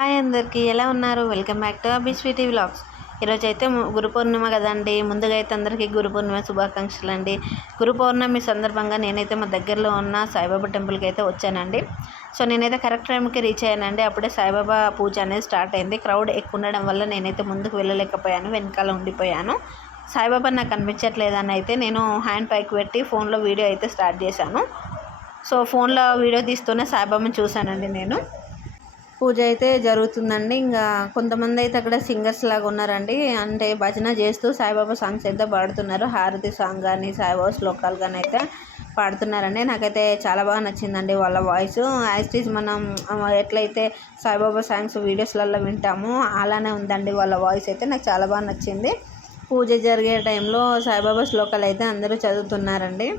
Hi అందరికీ ఎలా ఉన్నారు? Welcome back to Abhi Sweety vlogs. ఈరోజు అయితే గురు పౌర్ణిమ కదండి. ముందుగా అయితే అందరికీ గురు పౌర్ణిమ శుభాకాంక్షలు అండి. గురు పౌర్ణమి సందర్భంగా నేనైతే మా దగ్గరలో ఉన్న సాయిబాబా టెంపుల్కి అయితే వచ్చానండి. సో నేనైతే కరెక్ట్ టైంకి రీచ్ అయ్యానండి. అప్పుడే సాయిబాబా పూజ అనేది స్టార్ట్ అయింది. క్రౌడ్ ఎక్కువ ఉండడం వల్ల నేనైతే ముందుకు వెళ్ళలేకపోయాను, వెనకాల ఉండిపోయాను. సాయిబాబా నాకు కనిపించట్లేదని అయితే నేను హ్యాండ్ పైకి పెట్టి ఫోన్లో వీడియో అయితే స్టార్ట్ చేశాను. సో ఫోన్లో వీడియో తీస్తూనే సాయిబాబాని చూశానండి నేను. పూజ అయితే జరుగుతుందండి. ఇంకా కొంతమంది అయితే అక్కడ సింగర్స్ లాగా ఉన్నారండి. అంటే భజన చేస్తూ సాయిబాబా సాంగ్స్ అయితే పాడుతున్నారు. హారతి సాంగ్ కానీ సాయిబాబా శ్లోకాలు కానీ అయితే పాడుతున్నారండి. నాకైతే చాలా బాగా నచ్చిందండి వాళ్ళ వాయిస్. యాజ్ ఈజ్ మనం ఎట్లయితే సాయిబాబా సాంగ్స్ వీడియోస్లలో వింటామో అలానే ఉందండి వాళ్ళ వాయిస్ అయితే. నాకు చాలా బాగా నచ్చింది. పూజ జరిగే టైంలో సాయిబాబా శ్లోకాలు అయితే అందరూ చదువుతున్నారండి.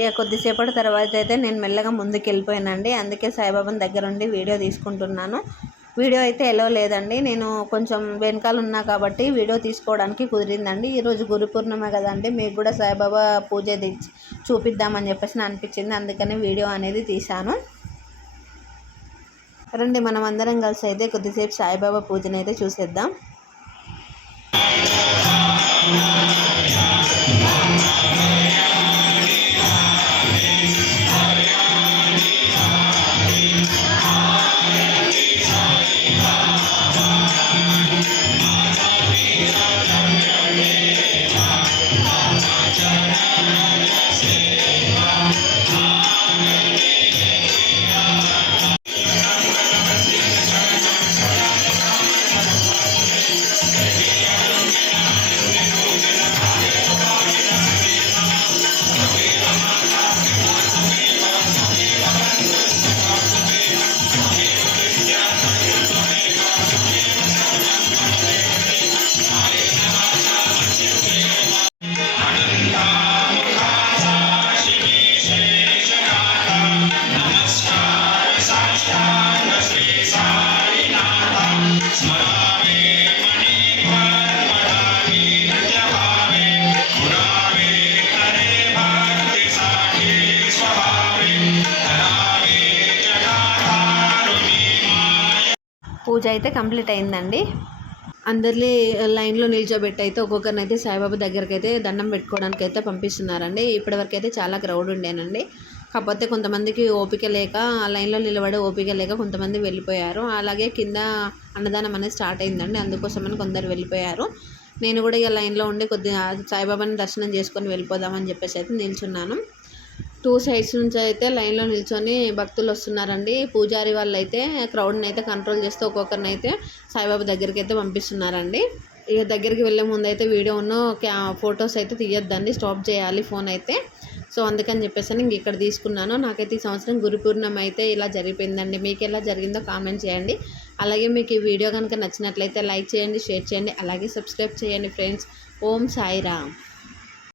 ఇక కొద్దిసేపటి తర్వాత అయితే నేను మెల్లగా ముందుకు వెళ్ళిపోయానండి. అందుకే సాయిబాబాని దగ్గర ఉండి వీడియో తీసుకుంటున్నాను. వీడియో అయితే ఎలా లేదండి, నేను కొంచెం వెనకాల ఉన్నా కాబట్టి వీడియో తీసుకోవడానికి కుదిరిందండి. ఈరోజు గురు పూర్ణిమ కదండి, మీకు కూడా సాయిబాబా పూజ చూపిద్దామని చెప్పేసి అనిపించింది. అందుకని వీడియో అనేది తీశాను. రండి మనం అందరం కలిసి అయితే కొద్దిసేపు సాయిబాబా పూజను అయితే చూసేద్దాం. పూజ అయితే కంప్లీట్ అయిందండి. అందరినీ లైన్లో నిల్చోబెట్టి అయితే ఒక్కొక్కరిని అయితే సాయిబాబా దగ్గరికి అయితే దండం పెట్టుకోవడానికి అయితే పంపిస్తున్నారండి. ఇప్పటివరకు అయితే చాలా క్రౌడ్ ఉండేనండి. కాకపోతే కొంతమందికి ఓపిక లేక లైన్లో నిలబడే ఓపిక లేక కొంతమంది వెళ్ళిపోయారు. అలాగే కింద అన్నదానం అనేది స్టార్ట్ అయిందండి, అందుకోసమని కొందరు వెళ్ళిపోయారు. నేను కూడా ఇక లైన్లో ఉండి కొద్దిగా సాయిబాబాని దర్శనం చేసుకొని వెళ్ళిపోదామని చెప్పేసి అయితే నిల్చున్నాను. 2 సైడ్స్ నుంచి అయితే లైన్లో నిల్చొని భక్తులు వస్తున్నారండి. పూజారి వాళ్ళు అయితే క్రౌడ్ని అయితే కంట్రోల్ చేస్తూ ఒక్కొక్కరిని అయితే సాయిబాబా దగ్గరికి అయితే పంపిస్తున్నారండి. ఇక దగ్గరికి వెళ్ళే ముందు అయితే వీడియోను ఫొటోస్ అయితే తీయొద్దండి, స్టాప్ చేయాలి ఫోన్ అయితే. సో అందుకని చెప్పేసి ఇంక ఇక్కడ తీసుకున్నాను. నాకైతే ఈ సంవత్సరం గురు పూర్ణిమ అయితే ఇలా జరిగిపోయిందండి. మీకు ఎలా జరిగిందో కామెంట్ చేయండి. అలాగే మీకు ఈ వీడియో కనుక నచ్చినట్లయితే లైక్ చేయండి, షేర్ చేయండి, అలాగే సబ్స్క్రైబ్ చేయండి ఫ్రెండ్స్. ఓం సాయిరామ్.